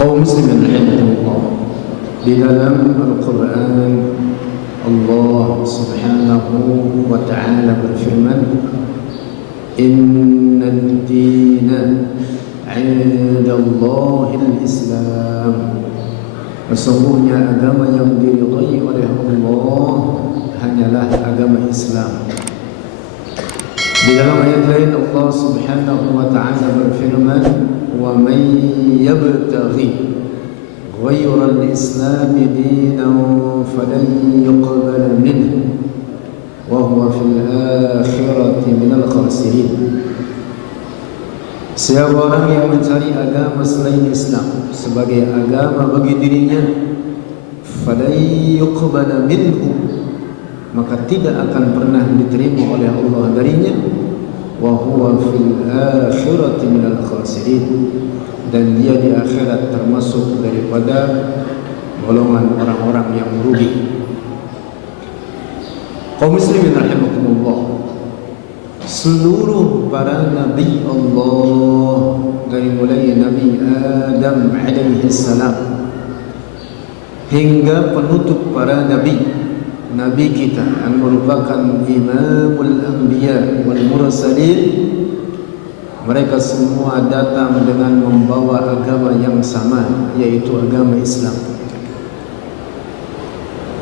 Kaum muslimin rahimahullah, di dalam Al-Quran Allah subhanahu wa ta'ala berfirman, Inna ad-dina 'inda Allahil Islam. Sesungguhnya agama yang diridhai oleh Allah hanyalah agama Islam. Di dalam ayat lain Allah subhanahu wa ta'ala berfirman, Wa man yabtaghi ghayra al-islam dinan falan yuqbala minhu wa huwa fil akhirati minal khasirin. Siapa orang yang mencari agama selain Islam sebagai agama bagi dirinya, falan yuqbala minhu, maka tidak akan pernah diterima oleh Allah darinya, wa huwa fil akhirati minal khasirin, dan dia di akhirat termasuk daripada golongan orang-orang yang merugi. Kaum muslimin rahimakumullah, seluruh para nabi Allah dari mulai Nabi Adam alaihi salam hingga penutup para Nabi kita yang merupakan imamul anbiya wal mursalin, mereka semua datang dengan membawa agama yang sama, yaitu agama Islam.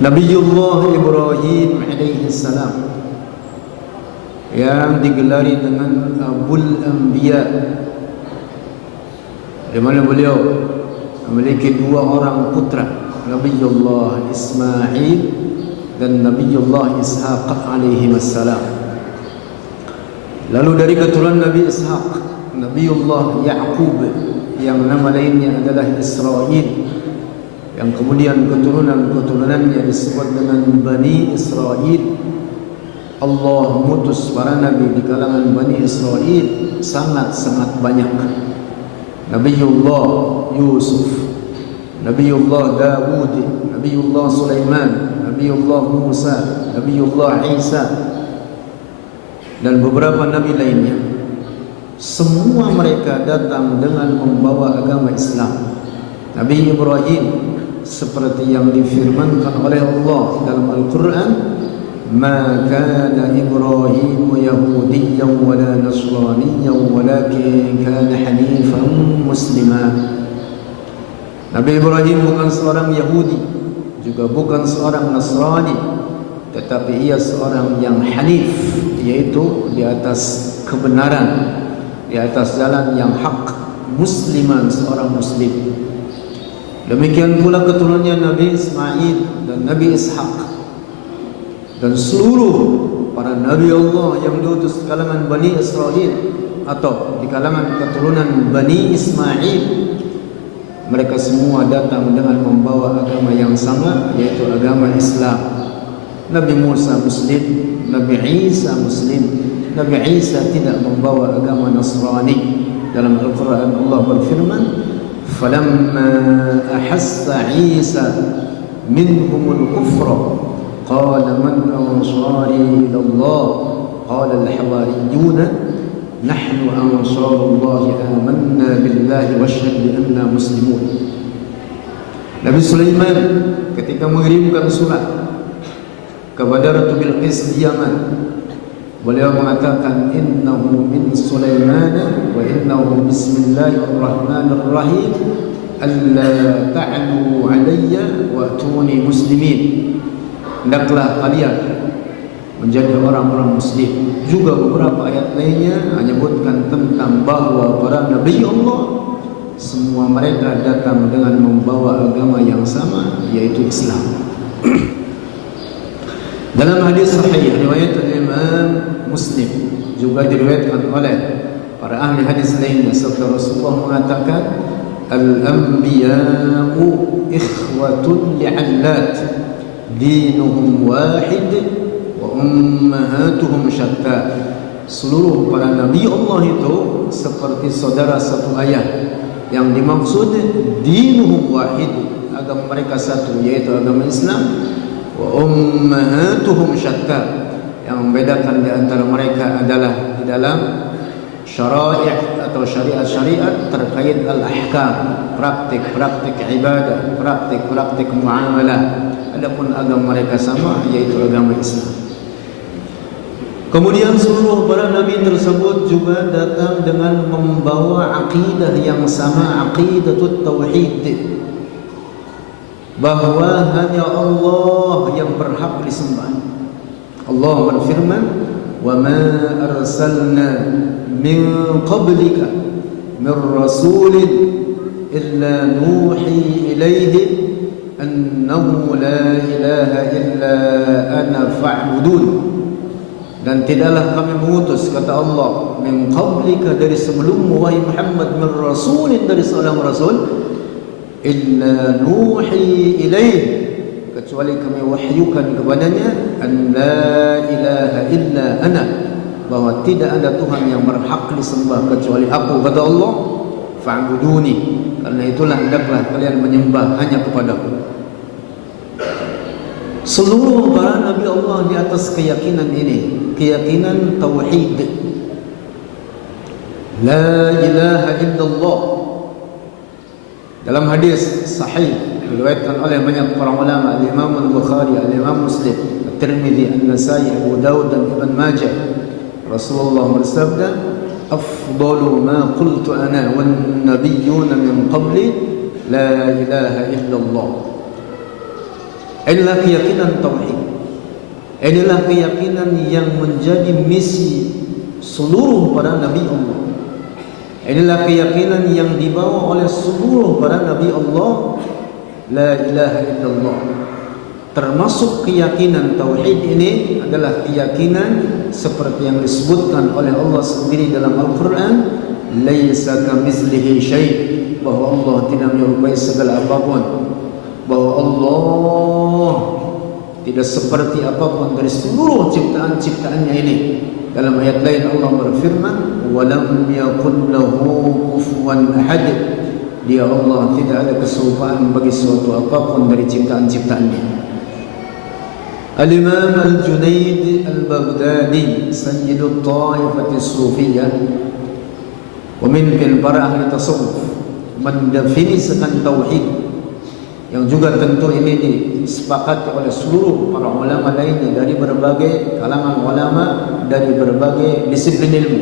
Nabiullah Ibrahim alaihi salam yang digelari dengan Abul Anbiya, di mana beliau memiliki dua orang putra, Nabiullah Ismail dan Nabiullah Ishaq alaihi wassalam. Lalu dari keturunan Nabi Ishaq, Nabiullah Ya'qub yang nama lainnya adalah Israel, yang kemudian keturunannya disebut dengan Bani Israel. Allah mutus para nabi di kalangan Bani Israel sangat-sangat banyak. Nabiullah Yusuf, Nabiullah Dawud, Nabiullah Sulaiman, Nabiullah Musa, Nabiullah Isa, dan beberapa nabi lainnya. Semua mereka datang dengan membawa agama Islam. Nabi Ibrahim, seperti yang difirmankan oleh Allah dalam Al-Quran, Ma kana Ibrahim Yahudiyyan wala Nasraniyyan walakin kana hanifan muslima. Nabi Ibrahim bukan seorang Yahudi, juga bukan seorang Nasrani, tetapi ia seorang yang hanif, yaitu di atas kebenaran, di atas jalan yang hak, musliman, seorang muslim. Demikian pula keturunannya Nabi Ismail dan Nabi Ishaq, dan seluruh para Nabi Allah yang diutus di kalangan Bani Israel atau di kalangan keturunan Bani Ismail, mereka semua datang dengan membawa agama yang sama, yaitu agama Islam. Nabi Musa Muslim, Nabi Isa Muslim. Nabi Isa tidak membawa agama Nasrani. Dalam Al-Quran Allah berfirman, فَلَمَّا أَحَسَّ عِيسَى مِنْهُمُ الْكُفْرَ قَالَ مَنْ أَنصَارِي إِلَى اللَّهِ قَالَ الْحَوَارِيُّونَ نَحْنُ أَنصَارُ اللَّهِ آمَنَّا بِاللَّهِ وَاشْهَدْ بِأَنَّا مُسْلِمُونَ. Nabi Sulaiman ketika mengirimkan surat kepada Ratu Bilqis di Yaman, beliau mengatakan, innahu min Sulaiman wa innahu bismillahirrahmanirrahim alla ta'lu alayya wa atuni muslimin. Hendaklah kalian menjadi orang-orang muslim. Juga beberapa ayat lainnya menyebutkan tentang bahwa para nabi Allah semua mereka datang dengan membawa agama yang sama, yaitu Islam. Dalam hadis sahih riwayat Imam Muslim, juga diriwayatkan oleh para ahli hadis lainnya, serta Rasulullah mengatakan, Al-anbiya'u ikhwatun li'allat, dinuhum wahid wa ummahatuhum syatta. Seluruh para nabi Allah itu seperti saudara satu ayah. Yang dimaksud dinuhum wahid, agama mereka satu, yaitu agama Islam. Wa ummahatuhum syatta, yang membedakan di antara mereka adalah di dalam syara'i' atau syariat-syariat terkait al-ahkam, praktik-praktik ibadah, praktik-praktik muamalah. Adapun agama mereka sama, yaitu agama Islam. Kemudian seluruh para nabi tersebut juga datang dengan membawa akidah yang sama, aqidatut tauhid, bahwa hanya Allah yang berhak disembah. Allah berfirman, "Wa ma arsalna min qablika min rasulin illa nuhi ilaihi annahu la ilaha illa ana fa'budun." Dan tidaklah kami mengutus, kata Allah, min qablika, dari sebelummu wahai Muhammad, min rasulin, dari seorang rasul, illa nuhi ilaih, kecuali kami wahyukan kepadanya, an la ilaha illa ana, bahwa tidak ada Tuhan yang berhak disembah kecuali aku, kata Allah, fa'buduni, karena itulah hendaklah kalian menyembah hanya kepadaku. Seluruh para nabi Allah di atas keyakinan ini, keyakinan tauhid, la ilaha illallah. Dalam hadis sahih diriwayatkan oleh banyak para ulama, Imam Al-Bukhari, Imam Muslim, At-Tirmidzi, An-Nasai, Abu Dawud dan Ibn Majah, Rasulullah bersabda, "Afdalu ma qultu ana wan nabiyyuna min qabli la ilaha illallah." Inilah keyakinan tauhid. Inilah keyakinan yang menjadi misi seluruh para nabi Allah. Inilah keyakinan yang dibawa oleh seluruh para nabi Allah, la ilaha illallah. Termasuk keyakinan tauhid ini adalah keyakinan seperti yang disebutkan oleh Allah sendiri dalam Al-Quran, laisa kamitslihi syai', bahwa Allah tidak menyerupai segala apapun, bahwa Allah tidak seperti apapun dari seluruh ciptaan-ciptaannya ini. Dalam ayat lain Allah berfirman, walam yakun lahu kufuwan ahad, dia Allah tidak ada keserupaan bagi suatu apapun dari ciptaan-ciptaannya. Al-Imam Al-Junaid Al-Baghdadi, Sayyidul Taifati Sufiyah, pemimpin para ahli tasawuf, mendefinisikan tauhid, yang juga tentu ini disepakati oleh seluruh para ulama lainnya dari berbagai kalangan ulama dari berbagai disiplin ilmu,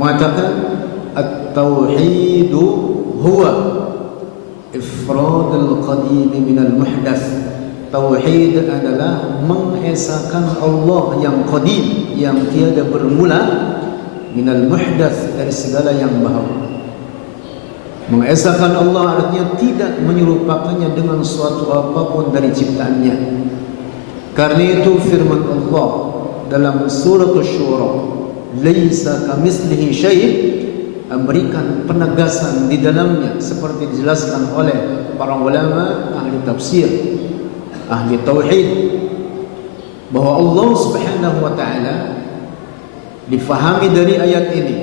mengatakan at-tauhidu huwa ifradul qadim minal muhdath. Tauhid adalah mengesahkan Allah yang qadim, yang tiada bermula, minal muhdath, dari segala yang baru. Mengesahkan Allah artinya tidak menyerupakannya dengan suatu apapun dari ciptaannya. Karena itu firman Allah dalam surah Asy-Syura, laisa kamitslihi syai', memberikan penegasan di dalamnya seperti dijelaskan oleh para ulama ahli tafsir, ahli tauhid, bahwa Allah Subhanahu wa taala difahami dari ayat ini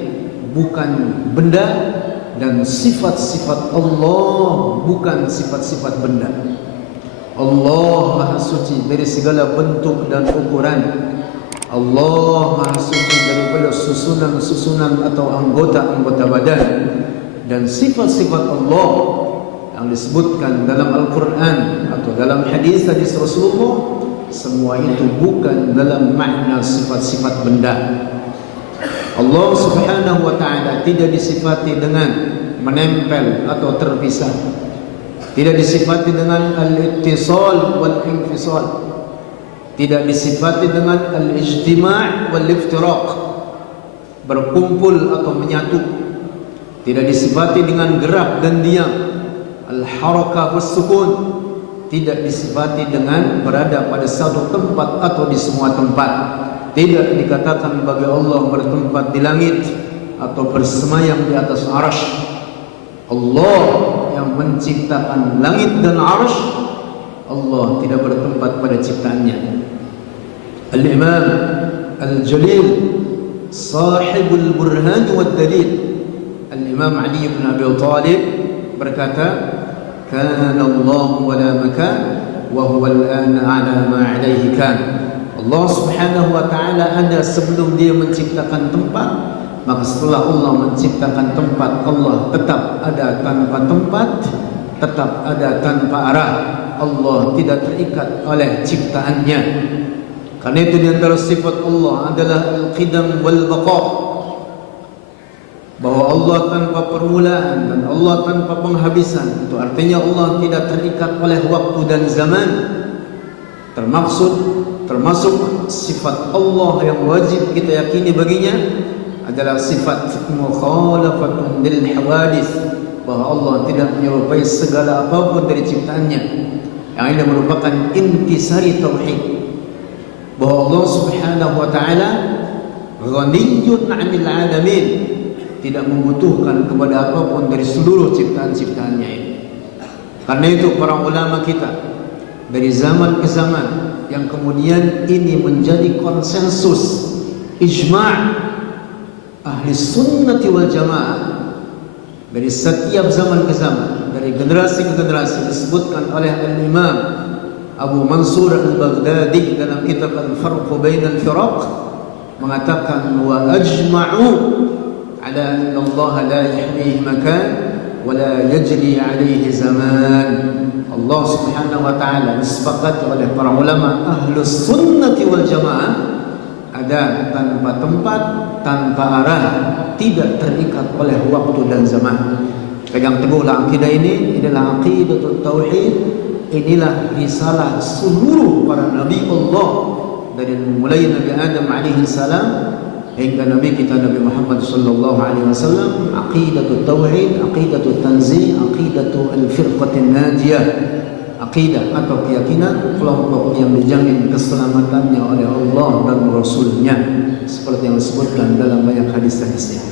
bukan benda, dan sifat-sifat Allah bukan sifat-sifat benda. Allah Maha Suci dari segala bentuk dan ukuran. Allah Maha Suci daripada susunan-susunan atau anggota-anggota badan. Dan sifat-sifat Allah yang disebutkan dalam Al-Quran atau dalam hadis-hadis Rasulullah, semua itu bukan dalam makna sifat-sifat benda. Allah Subhanahu wa ta'ala tidak disifati dengan menempel atau terpisah, tidak disifati dengan al-ittisal wal-infisal, tidak disifati dengan al-ijtima' wal-iftiraq, berkumpul atau menyatu, tidak disifati dengan gerak dan diam, al-harakah was-sukun, tidak disifati dengan berada pada satu tempat atau di semua tempat. Tidak dikatakan bagi Allah bertempat di langit atau bersemayam di atas arasy. Allah yang menciptakan langit dan arasy, Allah tidak bertempat pada ciptaannya. Al-Imam Al-Jalil, Sahibul Burhan wad Dalil, Al-Imam Ali bin Abi Thalib berkata, kana Allah wa la makan wa huwa al-ana ala ma alayhi kan. Allah Subhanahu wa ta'ala ada sebelum dia menciptakan tempat, Maka setelah Allah menciptakan tempat, Allah tetap ada tanpa tempat, tetap ada tanpa arah. Allah tidak terikat oleh ciptaannya. Karena itu di antara sifat Allah adalah al-qidam wal baqa, bahwa Allah tanpa permulaan dan Allah tanpa penghabisan. Itu artinya Allah tidak terikat oleh waktu dan zaman. Termasuk sifat Allah yang wajib kita yakini baginya adalah sifat mukhalafatun lil hawadits, bahwa Allah tidak menyerupai segala apapun dari ciptaannya. Yang ini merupakan intisari tauhid, bahwa Allah Subhanahu wa taala ghaniyyun 'anil 'alamin, tidak membutuhkan kepada apapun dari seluruh ciptaan-ciptaannya ini. Karena itu para ulama kita dari zaman ke zaman, yang kemudian ini menjadi konsensus ijma' ahli sunnati wal jamaah dari setiap zaman ke zaman, dari generasi ke generasi, disebutkan oleh al-Imam Abu Mansur al-Baghdadi dalam kitab Al-Farq Bain al-Firaq, mengatakan wa ajma'u ala anna Allah la yahmihi makan wa la yajri alaihi zaman. Allah Subhanahu wa taala disepakati oleh para ulama ahlus sunnati wal jamaah ada tanpa tempat, tanpa arah, tidak terikat oleh waktu dan zaman. Pegang teguhlah akidah ini. Inilah aqidatul tauhid. Inilah risalah seluruh para nabi Allah, dari mulai Nabi Adam alaihi salam hingga Nabi kita Nabi Muhammad sallallahu alaihi wasallam. Aqidatul tauhid, aqidatul tanzih, aqidatul al-firqatin najiyah, aqidah atau keyakinan kelompok yang dijamin keselamatannya oleh Allah dan Rasulnya, seperti yang disebutkan dalam banyak hadis-hadisnya.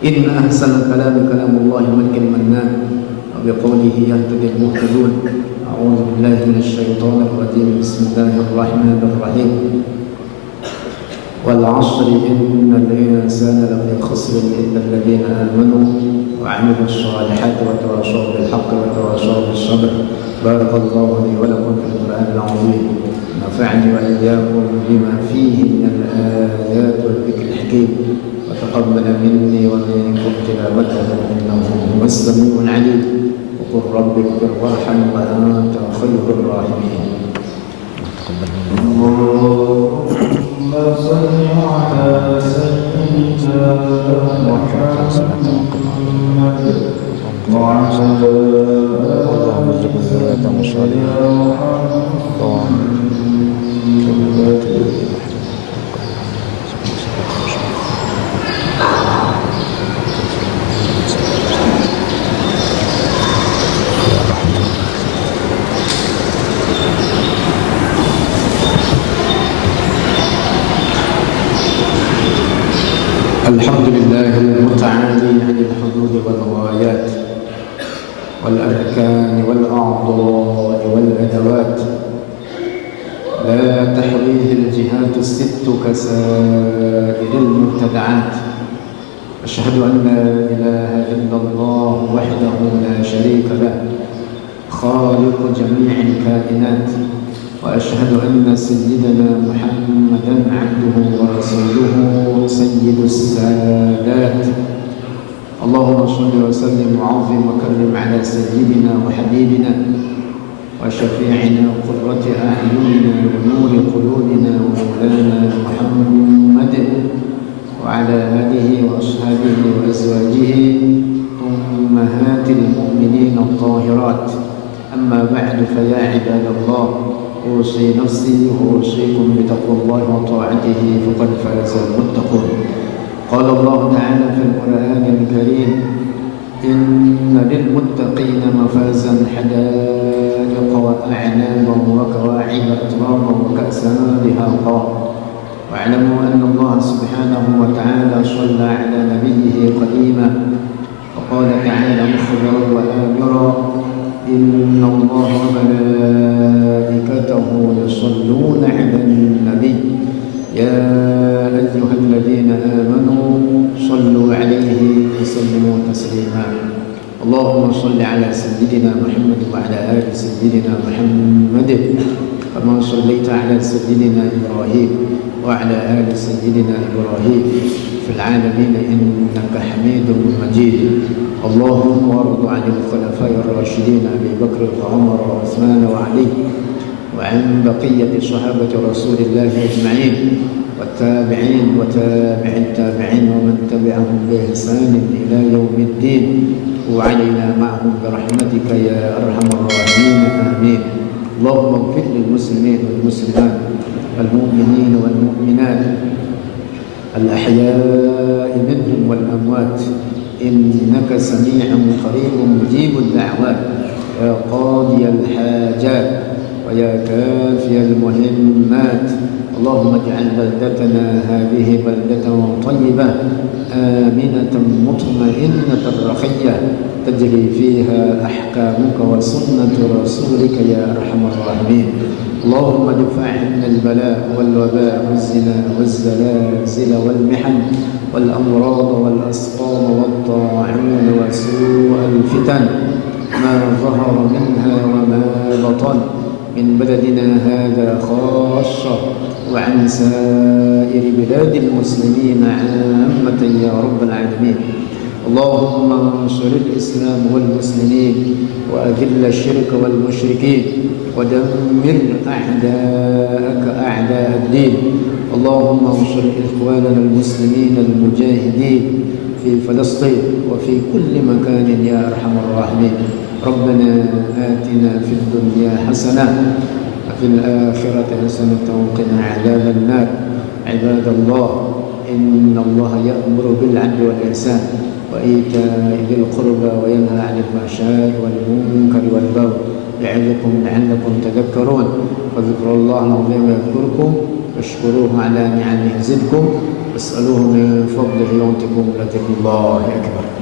Inna ahsanal kalami kalamullahi malikil mannan wa biqawlihi yahtadil muhtadun. A'udzu billahi minasyaitonir rajim. Bismillahirrahmanirrahim. Wal 'ashri innal insana lafi khusr illa alladhina amanu wa 'amilus shalihati wa tawashaw bil haqqi wa tawashaw bis sabr. Barakallahu li wa lakum fil Qur'anil 'azim. Nafa'ani wa iyyakum bima fihi minal ayati wal dhikril hakim. Wa taqabbal minni wa minkum tilawatahu innahu huwas samiul 'alim. Wa qur rabbi ighfir warham wa anta khairur rahimin. Allahumma salli 'ala sayyidina Muhammad wa 'ala Alhamdulillah al-muta'ali 'anil hudud wal ghayat wal arkan wal a'dha wal adawat la tahwihi al-jihat as-sitt kasa'ir al-mubtada'at. Ashhadu an la ilaha illallah wahdahu la sharika lah, khaliq jami' al-kainat. وأشهد أن سيدنا محمدا عبده ورسوله سيد السادات. اللهم صل وسلم وعظم وكرم على سيدنا وحبيبنا وشفيعنا وقرة أعيننا ونور قلوبنا ومولانا محمد وعلى آله وأصحابه وأزواجه أمهات المؤمنين الطاهرات. أما بعد، فيا عباد الله، أوصي نفسي وأوصيكم بتقوى الله وطاعته، فقد فاز المتقون. قال الله تعالى في القرآن الكريم: إن للمتقين مفازا حدائق وأعنابا وكواعب أترابا وكأسا دهاقا. واعلموا أن الله سبحانه وتعالى صلى على نبيه قديما، وقال تعالى مخبرا وآمرا: إن الله وملائكته يصلون على النبي يا أيها الذين آمنوا صلوا عليه وسلموا تسليما. اللهم صل على سيدنا محمد وعلى آل سيدنا محمد كما صليت على سيدنا إبراهيم وعلى آل سيدنا إبراهيم في العالمين إنك حميد مجيد. اللهم وارض عن الخلفاء الراشدين أبي بكر وعمر وعثمان وعلي وعن بقية صحابة رسول الله أجمعين والتابعين وتابع التابعين ومن تبعهم بإحسان إلى يوم الدين وعلينا معهم برحمتك يا أرحم الراحمين آمين. اللهم اغفر للمسلمين والمسلمات والمؤمنين والمؤمنات الأحياء منهم والأموات إنك سميع قريب مجيب الدعوات يا قاضي الحاجات ويا كافي المهمات. اللهم اجعل بلدتنا هذه بلدة طيبة آمنة مطمئنة رخية تجري فيها أحكامك وسنة رسولك يا أرحم الراحمين. اللهم ادفع عنا البلاء والوباء والزنا والزلازل والمحن والأمراض والأسقام والطاعون وسوء الفتن ما ظهر منها وما بطن من بلدنا هذا خاصة وعن سائر بلاد المسلمين عامة يا رب العالمين. اللهم انصر الإسلام والمسلمين وأذل الشرك والمشركين ودمر أعداءك أعداء الدين. اللهم انصر إخواننا المسلمين المجاهدين في فلسطين وفي كل مكان يا أرحم الراحمين. ربنا آتنا في الدنيا حسنة وفي الآخرة حسنة وقنا عذاب النار. عباد الله إن الله يأمر بالعدل والإحسان وإيتاء ذي القربى وينهى عن الفحشاء والمنكر والبغي يعظكم لعلكم تذكرون. فاذكروا الله العظيم يذكركم واشكروه على نعمه يزدكم واسألوه من فضله يعطكم لذكر الله أكبر.